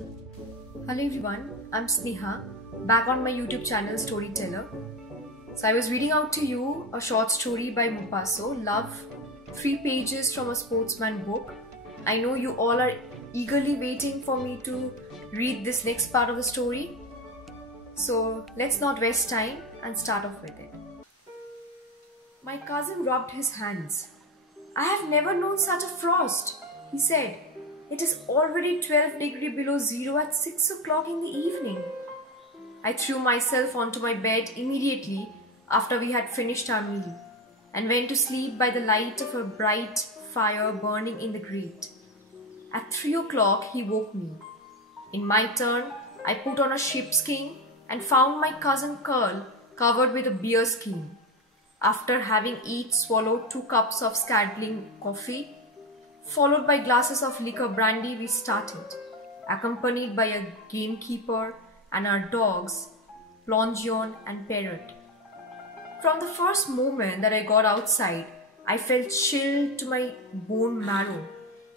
Hello everyone, I'm Sneha, back on my YouTube channel Storyteller. So I was reading out to you a short story by Mupaso, Love, 3 pages from a sportsman book. I know you all are eagerly waiting for me to read this next part of the story. So let's not waste time and start off with it. My cousin rubbed his hands. I have never known such a frost, he said. It is already 12 degrees below zero at 6 o'clock in the evening. I threw myself onto my bed immediately after we had finished our meal and went to sleep by the light of a bright fire burning in the grate. At 3 o'clock he woke me. In my turn, I put on a sheepskin and found my cousin Curl covered with a bear skin. After having each swallowed 2 cups of scalding coffee, followed by glasses of liquor brandy, we started, accompanied by a gamekeeper and our dogs, Plongeon and Parrot. From the first moment that I got outside, I felt chilled to my bone marrow.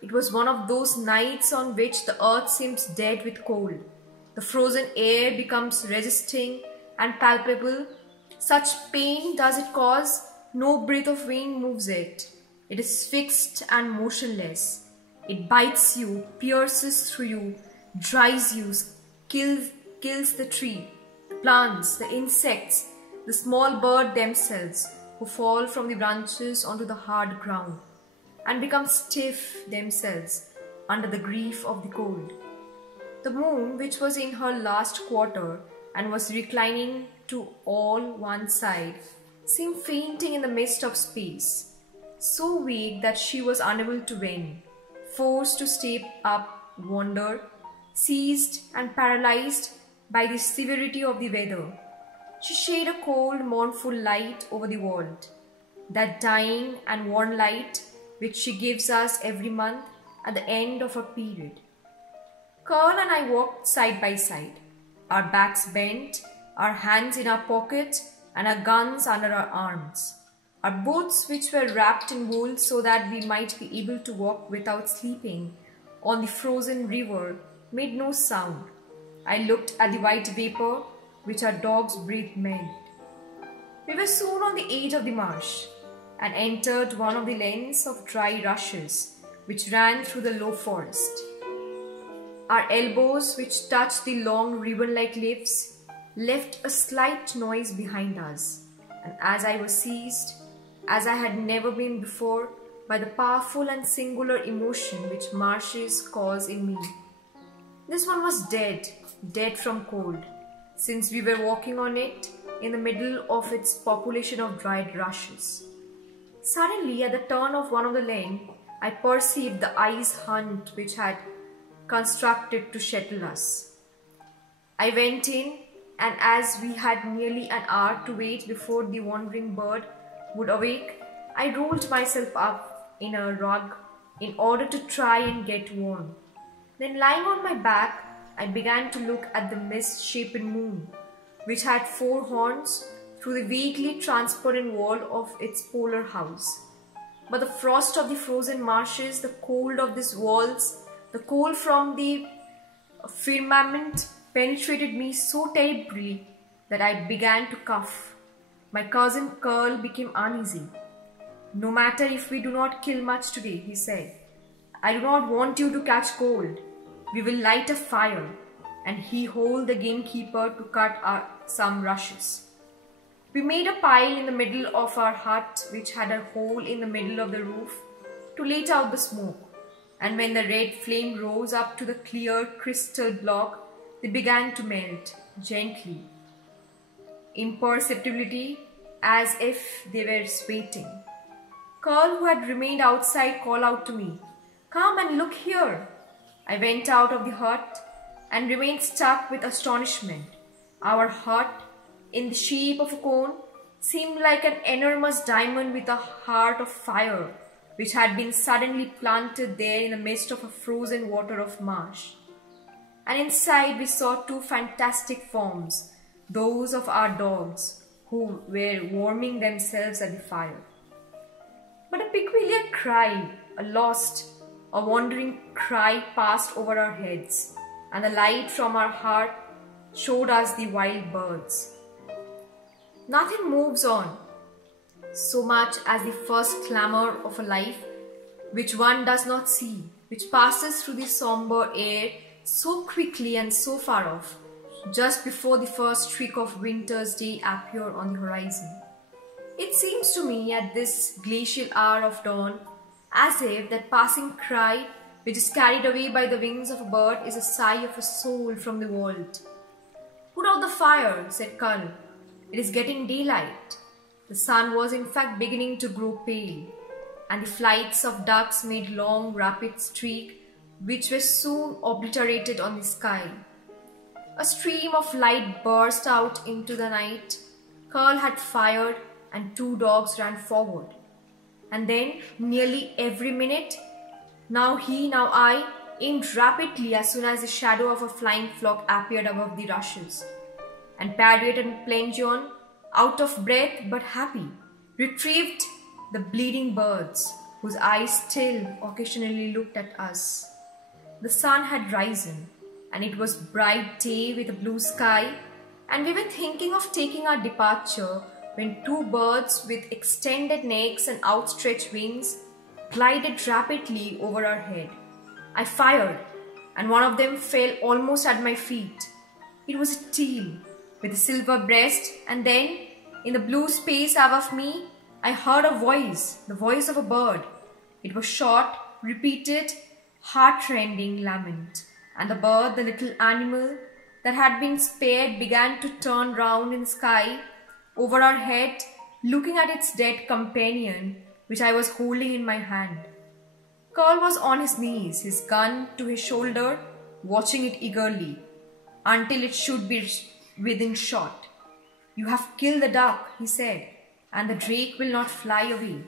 It was one of those nights on which the earth seems dead with cold. The frozen air becomes resisting and palpable. Such pain does it cause, no breath of wind moves it. It is fixed and motionless. It bites you, pierces through you, dries you, kills the tree, the plants, the insects, the small birds themselves who fall from the branches onto the hard ground and become stiff themselves under the grief of the cold. The moon, which was in her last quarter and was reclining to all one side, seemed fainting in the midst of space. So weak that she was unable to win, forced to step up, wander, seized and paralyzed by the severity of the weather. She shed a cold, mournful light over the world, that dying and worn light which she gives us every month at the end of a period. Curl and I walked side by side, our backs bent, our hands in our pockets and our guns under our arms. Our boots, which were wrapped in wool so that we might be able to walk without sleeping on the frozen river, made no sound. I looked at the white vapor which our dogs breathed melt. We were soon on the edge of the marsh and entered one of the lanes of dry rushes which ran through the low forest. Our elbows, which touched the long ribbon-like leaves, left a slight noise behind us, and as I was seized, as I had never been before, by the powerful and singular emotion which marshes cause in me. This one was dead, dead from cold, since we were walking on it in the middle of its population of dried rushes. Suddenly, at the turn of one of the lane, I perceived the ice hunt which had constructed to shelter us. I went in, and as we had nearly an hour to wait before the wandering bird would awake, I rolled myself up in a rug in order to try and get warm. Then lying on my back, I began to look at the mist-shapen moon, which had 4 horns through the vaguely transparent wall of its polar house. But the frost of the frozen marshes, the cold of these walls, the cold from the firmament penetrated me so terribly that I began to cough. My cousin Curl became uneasy. No matter if we do not kill much today, he said. I do not want you to catch cold. We will light a fire. And he told the gamekeeper to cut some rushes. We made a pile in the middle of our hut, which had a hole in the middle of the roof, to let out the smoke. And when the red flame rose up to the clear crystal block, they began to melt gently, imperceptibly, as if they were sweating. Curl, who had remained outside, called out to me, "Come and look here." I went out of the hut and remained struck with astonishment. Our hut, in the shape of a cone, seemed like an enormous diamond with a heart of fire, which had been suddenly planted there in the midst of a frozen water of marsh. And inside we saw 2 fantastic forms, those of our dogs, who were warming themselves at the fire. But a peculiar cry, a lost, a wandering cry passed over our heads, and the light from our heart showed us the wild birds. Nothing moves on so much as the first clamor of a life which one does not see, which passes through the somber air so quickly and so far off, just before the first streak of winter's day appear on the horizon. It seems to me at this glacial hour of dawn as if that passing cry which is carried away by the wings of a bird is a sigh of a soul from the world. "Put out the fire," said Karl. "It is getting daylight." The sun was in fact beginning to grow pale, and the flights of ducks made long rapid streaks which were soon obliterated on the sky. A stream of light burst out into the night. Karl had fired and 2 dogs ran forward. And then, nearly every minute, now he, now I, aimed rapidly as soon as the shadow of a flying flock appeared above the rushes. And Paddy and Plenjon, out of breath but happy, retrieved the bleeding birds, whose eyes still occasionally looked at us. The sun had risen, and it was bright day with a blue sky, and we were thinking of taking our departure when 2 birds with extended necks and outstretched wings glided rapidly over our head. I fired, and one of them fell almost at my feet. It was a teal with a silver breast, and then, in the blue space above me, I heard a voice, the voice of a bird. It was short, repeated, heart-rending lament, and the bird, the little animal that had been spared, began to turn round in the sky over our head, looking at its dead companion, which I was holding in my hand. Karl was on his knees, his gun to his shoulder, watching it eagerly, until it should be within shot. "You have killed the duck," he said, "and the drake will not fly away."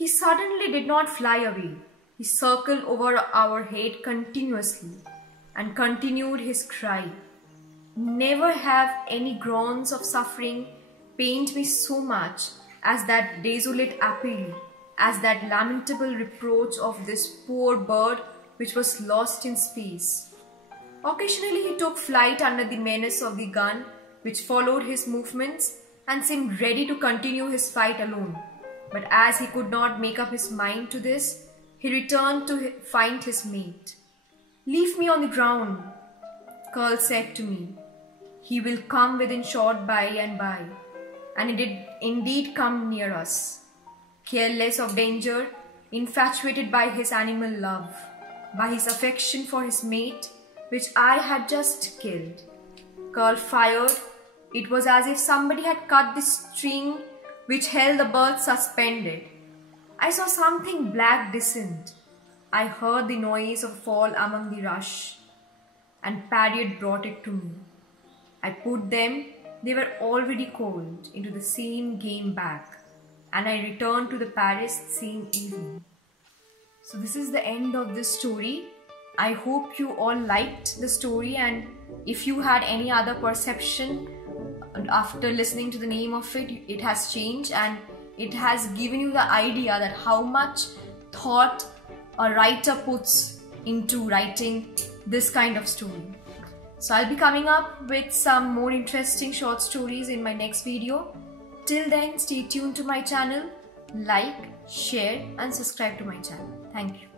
He suddenly did not fly away. He circled over our head continuously and continued his cry. Never have any groans of suffering pained me so much as that desolate appeal, as that lamentable reproach of this poor bird which was lost in space. Occasionally he took flight under the menace of the gun which followed his movements and seemed ready to continue his fight alone. But as he could not make up his mind to this, he returned to find his mate. "Leave me on the ground," Karl said to me. "He will come within shot by and by." And he did indeed come near us, careless of danger, infatuated by his animal love, by his affection for his mate, which I had just killed. Karl fired. It was as if somebody had cut the string which held the bird suspended. I saw something black descend. I heard the noise of fall among the rush, and Paddy had brought it to me. I put them, they were already cold, into the same game bag, and I returned to the Paris the same evening. So this is the end of this story. I hope you all liked the story, and if you had any other perception after listening to the name of it, it has changed and it has given you the idea that how much thought a writer puts into writing this kind of story. So I'll be coming up with some more interesting short stories in my next video. Till then, stay tuned to my channel, like, share and subscribe to my channel. Thank you.